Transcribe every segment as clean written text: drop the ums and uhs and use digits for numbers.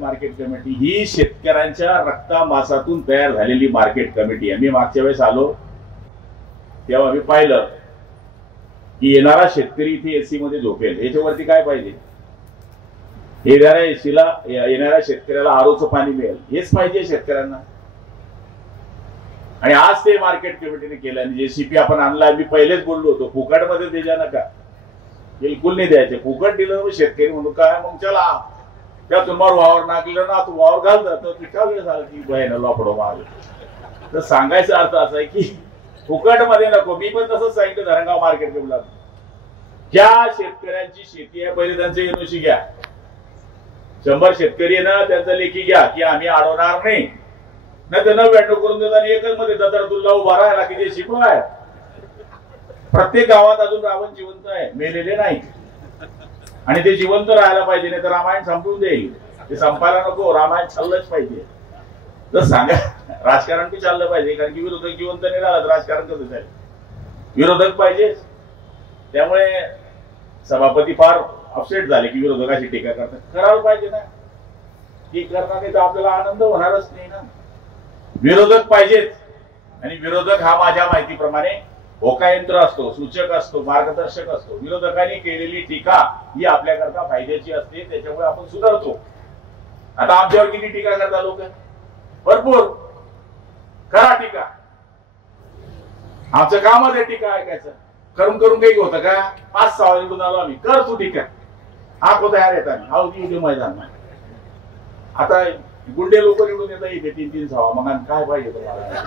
Market committee ही शेतकऱ्यांच्या रक्तामासातून तयार झालेली मार्केट कमिटी आहे. मी मागच्या वेळेस आलो तेव्हा मी पाहिलं की येणारा शेतकरी इथे एसी मध्ये झोपेल, याच्यावरती काय पाहिजे? येणाऱ्या एसीला येणाऱ्या शेतकऱ्याला आरोचं पाणी मिळेल, हेच पाहिजे शेतकऱ्यांना. आणि आज ते मार्केट कमिटीने केलं. आणि जेसीपी आपण आणला, मी पहिलेच बोललो होतो फुकटमध्ये द्यायच्या नका, बिलकुल नाही द्यायचे. फुकट दिलं तर शेतकरी म्हणून काय मग चला त्या तुम्हाला वावर नाकलं ना, तू वावर घाल जातो काय वेळ झाला की बहिण लपडो माग. तर सांगायचा अर्थ असा आहे की फुकट मध्ये नको. मी पण तसंच सांगितलं धरणगाव मार्केट कमिटीला, ज्या शेतकऱ्यांची शेती आहे पहिले त्यांचे एनओसी घ्या. 100 शेतकरी आहे ना, त्यांचा लेखी घ्या की आम्ही अडवणार नाही. नाही तर 99 करून देतात आणि एकच मध्ये दादा तुला उभा राहायला की जे शिकलो आहे. प्रत्येक गावात अजून रावण जिवंत आहे, मेलेले नाही. आणि ते जिवंत राहायला पाहिजे, नाही तर रामायण संपून जाईल. ते संपायला नको, रामायण चाललंच पाहिजे. तर सांगा राजकारण बी चाललं पाहिजे, कारण की विरोधक जिवंत नाही राहिला तर राजकारण कसं चालेल? विरोधक पाहिजे. त्यामुळे सभापती फार अपसेट झाले की विरोधकाची टीका करतात. करायला पाहिजे ना, ती करणार नाही तर आपल्याला आनंद होणारच नाही ना. विरोधक पाहिजेत. आणि विरोधक हा माझ्या माहितीप्रमाणे होकायंत्र असतो, सूचक असतो, मार्गदर्शक असतो. विरोधकांनी केलेली टीका ही आपल्याकरता फायद्याची असते, त्याच्यामुळे आपण सुधारतो. आता आमच्यावर किती टीका करतात लोक? भरपूर. करा टीका, आमचं कामच आहे टीका ऐकायचं. करून करून काही होतं का? 5-6 निवडून आलो आम्ही, कर तू टीका. हा को तयार येतात, हा उद्या मैदान. आता गुंडे लोक निवडून येतात इथे 3-3 सभा, मग काय पाहिजे तुम्हाला?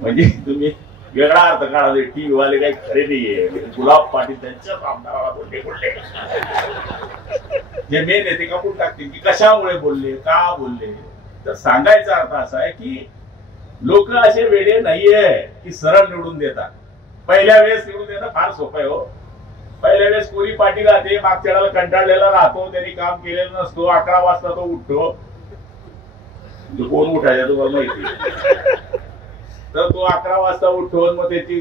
म्हणजे तुम्ही वेगळा अर्थ काढा. टीव्ही वाले काही खरे नाहीये. गुलाब पाटील त्यांच्याच आमदाराला बोलले जे मेन आहे ते कापून टाकतील की कशामुळे बोलले, का बोलले. तर सांगायचा अर्थ असा आहे की लोक असे वेडे नाहीये की सरळ निवडून देतात. पहिल्या वेळेस निवडून देणं फार सोपं आहे हो. पहिल्या वेळेस कोरी पाटील राहते, मागच्या वेळेला कंटाळलेला राहतो, त्यांनी काम केलेलं नसतो, 11 वाजता तो उठतो. कोण उठायचा तुम्हाला माहिती? तर तो 11 वाजता उठवून मग त्याची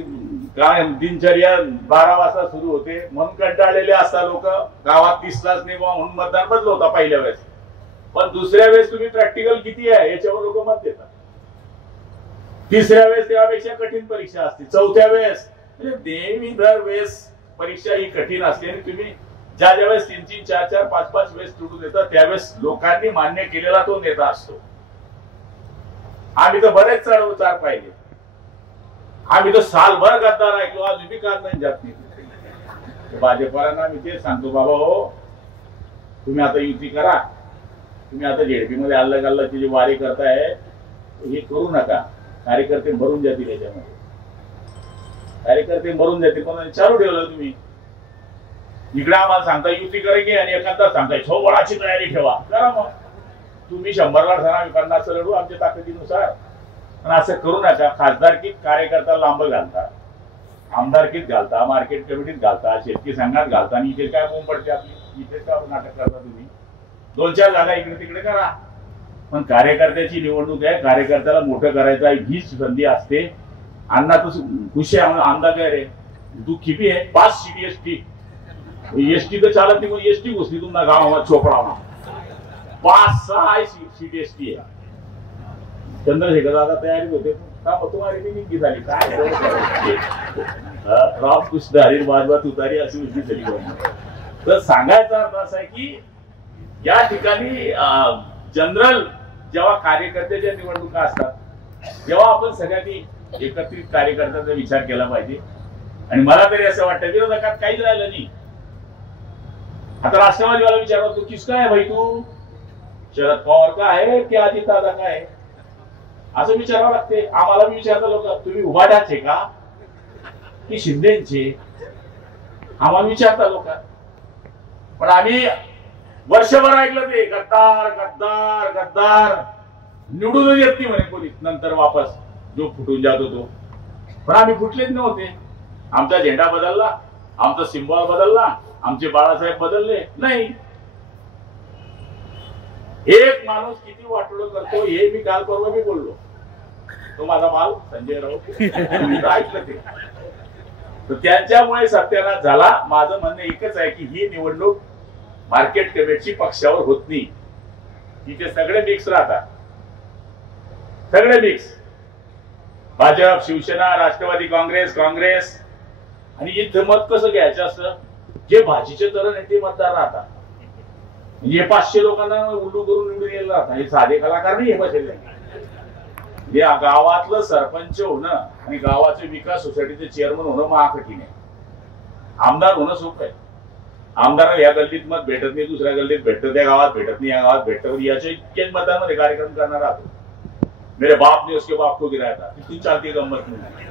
काय दिनचर्या 12 वाजता सुरू होते. म्हणून कंटाळलेले असतात लोक. गावात दिसलाच नाही म्हणून मतदान बदल होता पहिल्या वेळेस. पण दुसऱ्या वेळेस तुम्ही प्रॅक्टिकल किती आहे याच्यावर लोक मत देतात. तिसऱ्या वेळेस त्यापेक्षा कठीण परीक्षा असते. चौथ्या वेळेस म्हणजे नेहमी दर वेळेस परीक्षा ही कठीण असते. आणि तुम्ही ज्या वेळेस 3-3, 4-4, 5-5 वेळेस निवडून येतात त्यावेळेस लोकांनी मान्य केलेला तो नेता असतो. आम्ही तर बरेच चढ उतार पाहिजे. आम्ही तर सालभर गद्दार ऐकलो, आज बी काल नाही जात नाही. भाजपाला मी तेच सांगतो, बाबा हो तुम्ही आता युती करा. तुम्ही आता जेडपी मध्ये अल्लग अल्लगची जी वारी करताय हे करू नका. कार्यकर्ते मरून जातील याच्यामध्ये, कार्यकर्ते मरून जातील. पण चालू ठेवलं तुम्ही. इकडे आम्हाला सांगता युती करायची आणि एखादा सांगताय सोबळाची तयारी ठेवा. करा मग तुम्ही 100 ला ठरा, आम्ही 50 लढू आमच्या ताकदीनुसार. पण असं करू नका. खासदारकीत कार्यकर्ता लांब घालता, आमदारकीत घालता, मार्केट कमिटीत घालता, शेतकरी संघात घालता. आणि इथे काय बोंब पडते आपली? इथे का नाटक करता तुम्ही? 2-4 जागा इकडे तिकडे करा. पण कार्यकर्त्याची निवडणूक आहे, कार्यकर्त्याला मोठं करायचं आहे, हीच संधी असते. अण्णा तर खुशी आहे, आमदार काय रे तू किती आहे? 5 सीट एसटी तर चालत नाही. पण एसटी घुसली तुम्हाला गावात चोपडा 5-6 सीट एसटी आहे. चंद्रशेखर दादा तयारीत होते, तुम्हाला निगी झाली काय? रामकृष्ण हरी बाजवा तुतारी अशी उद्धी झाली. तर सांगायचा अर्थ असा आहे की या ठिकाणी जनरल जेव्हा कार्यकर्त्याच्या निवडणुका असतात तेव्हा आपण सगळ्यांनी एकत्रित कार्यकर्त्याचा विचार केला पाहिजे. आणि मला तरी असं वाटतं विरोधकात काहीच राहिलं नाही. आता राष्ट्रवादीवाला विचारतो तू किसका आहे भाई? तू शरद पवार का आहे की अजितदादा का आहे असं विचारावं लागते. आम्हाला मी विचारतो लोक तुम्ही उभाट्याचे का की शिंदेचे? आम्हाला विचारता लोक. पण आम्ही वर्षभर ऐकलं ते गद्दार गद्दार गद्दार. निवडून येत नाही म्हणे पोलीस, नंतर वापस जो फुटून जात होतो. पण आम्ही फुटलेच नव्हते. आमचा झेंडा बदलला, आमचा सिंबॉल बदलला, आमचे बाळासाहेब बदलले नाही. एक माणूस किती वाटोळं करतो हे मी काल परवा मी बोललो. तो माझा माल संजय राऊत ऐकलं ते. तर त्यांच्यामुळे सत्यानाश झाला. माझं म्हणणं एकच आहे की ही निवडणूक मार्केट कमिटीची पक्षावर होत नाही. तिथे सगळे मिक्स राहतात, सगळे मिक्स, भाजप, शिवसेना, राष्ट्रवादी काँग्रेस, काँग्रेस. आणि इथं मत कसं घ्यायचं असतं, जे भाजीचे तरण आहे ते मतदार राहतात. म्हणजे 500 लोकांना उल्लू करून निवडून यायला राहतात. हे साधे कलाकार नाही हे बसले. या गावातलं सरपंच होणं आणि गावाचे विकास सोसायटीचे चेअरमन होणं महाकठीण आहे. आमदार होणं सोपं आहे. आमदाराला या गल्लीत मत भेटत नाही, दुसऱ्या गल्लीत भेटतं, त्या गावात भेटत नाही, या गावात भेटतं. याच्या इतक्याच मतांमध्ये कार्यक्रम करणार राहतो. मेरे बाप ने उसके बाप को गिराया था. किती चालती गंमत नाही.